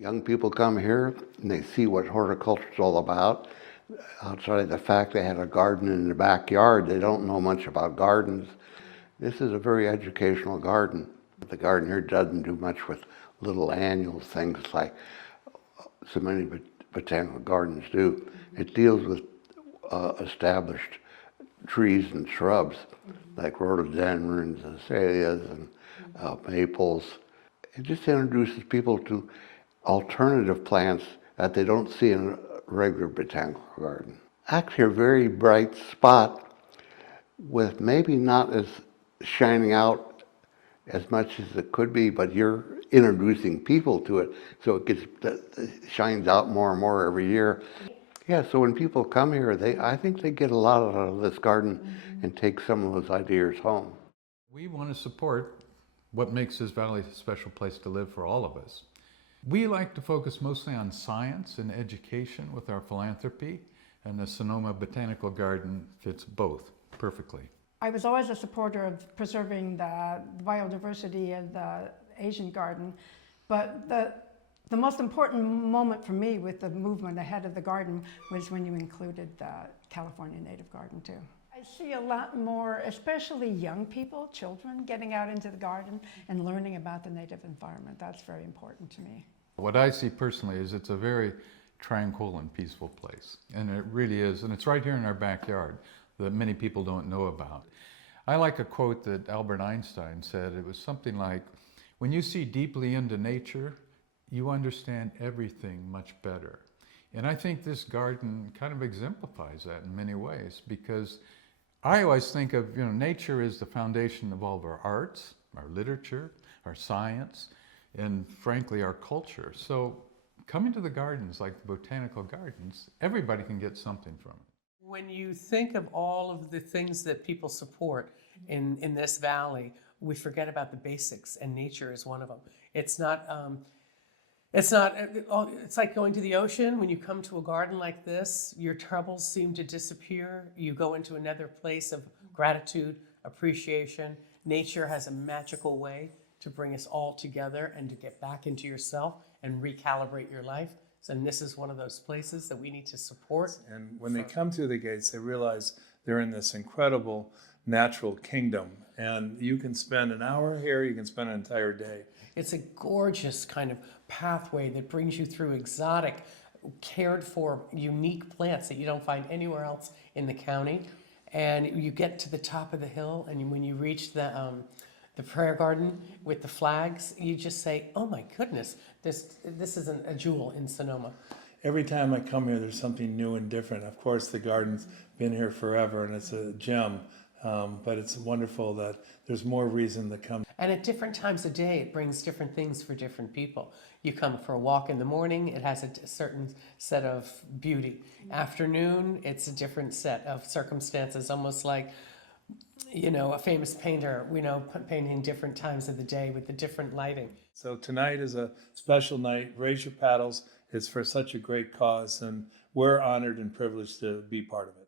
Young people come here and they see what horticulture is all about. Outside of the fact they had a garden in the backyard, they don't know much about gardens. This is a very educational garden. The garden here doesn't do much with little annual things like so many botanical gardens do. It deals with established trees and shrubs like rhododendrons, azaleas, and maples. It just introduces people to alternative plants that they don't see in a regular botanical garden. Actually, a very bright spot with maybe not as shining out as much as it could be, but you're introducing people to it, so it shines out more and more every year. Yeah, so when people come here, I think they get a lot out of this garden and take some of those ideas home. We want to support what makes this valley a special place to live for all of us. We like to focus mostly on science and education with our philanthropy, and the Sonoma Botanical Garden fits both perfectly. I was always a supporter of preserving the biodiversity of the Asian garden, but the most important moment for me with the movement ahead of the garden was when you included the California native garden too. I see a lot more, especially young people, children, getting out into the garden and learning about the native environment. That's very important to me. What I see personally is it's a very tranquil and peaceful place, and it really is, and it's right here in our backyard that many people don't know about. I like a quote that Albert Einstein said. It was something like, when you see deeply into nature, you understand everything much better. And I think this garden kind of exemplifies that in many ways, because I always think of, nature is the foundation of all of our arts, our literature, our science, and frankly, our culture. So coming to the gardens like the botanical gardens, everybody can get something from it. When you think of all of the things that people support in this valley, we forget about the basics, and nature is one of them. It's like going to the ocean. When you come to a garden like this, your troubles seem to disappear. You go into another place of gratitude, appreciation. Nature has a magical way to bring us all together and to get back into yourself and recalibrate your life. And this is one of those places that we need to support. And when they come through the gates, they realize they're in this incredible natural kingdom. And you can spend an hour here, you can spend an entire day. It's a gorgeous kind of pathway that brings you through exotic, cared for, unique plants that you don't find anywhere else in the county. And you get to the top of the hill, and when you reach the prayer garden with the flags, you just say, oh my goodness, this isn't a jewel in Sonoma. Every time I come here, there's something new and different. Of course, the garden's been here forever, and it's a gem. But it's wonderful that there's more reason to come. And at different times of day, it brings different things for different people. You come for a walk in the morning, it has a certain set of beauty. Afternoon, it's a different set of circumstances, almost like, a famous painter, painting different times of the day with the different lighting. So tonight is a special night. Raise your paddles. It's for such a great cause, and we're honored and privileged to be part of it.